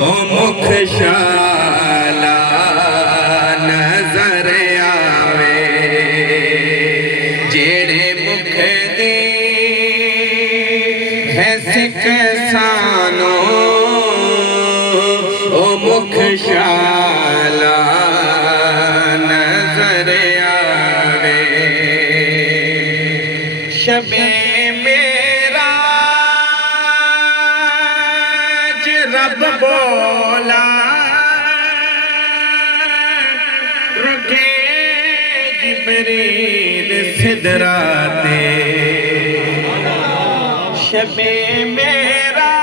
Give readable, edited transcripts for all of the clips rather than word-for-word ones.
او مکھ شالا نظر آوے جیڑے مکھ دی ہے سکھ سانو او مکھ شالا نظر آوے شب رب بولا رکھے جبریل سدراتے شب معراج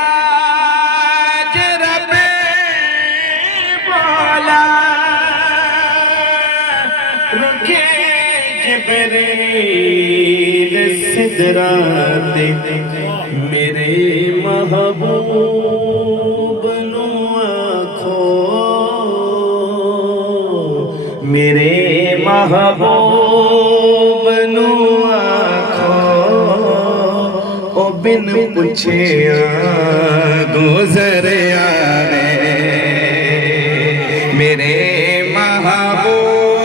رب بولا رکھے جبریل سدراتے میرے محبوب میرے محبوب نو آکھو او بن پوچھے گزر آوے میرے محبوب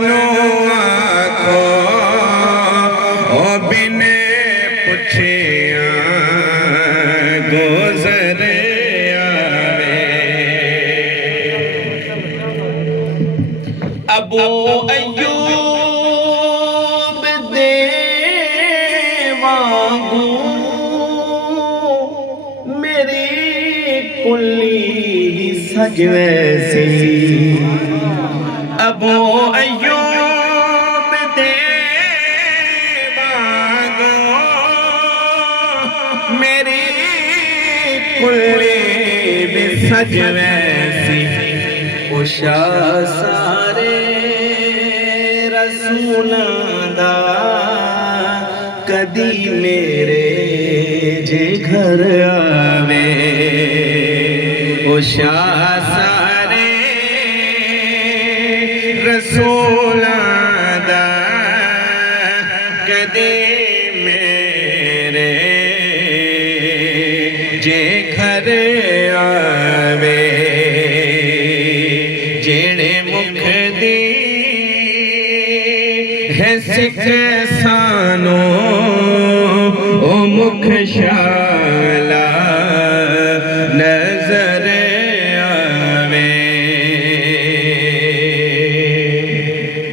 نو آکھو او بن پوچھے گزر ابو ایوب دے وانگو میری کلی سج ویسی ابو ایوب دے وانگو میری کلی سج ویسی شاہ سارے رسولاں دا کدی میرے جے گھر آوے او شاہ سارے رسولاں دا کدی میرے جے گھر آوے جیڑے مکھ دی ہے سکھ سانو او مکھ شالا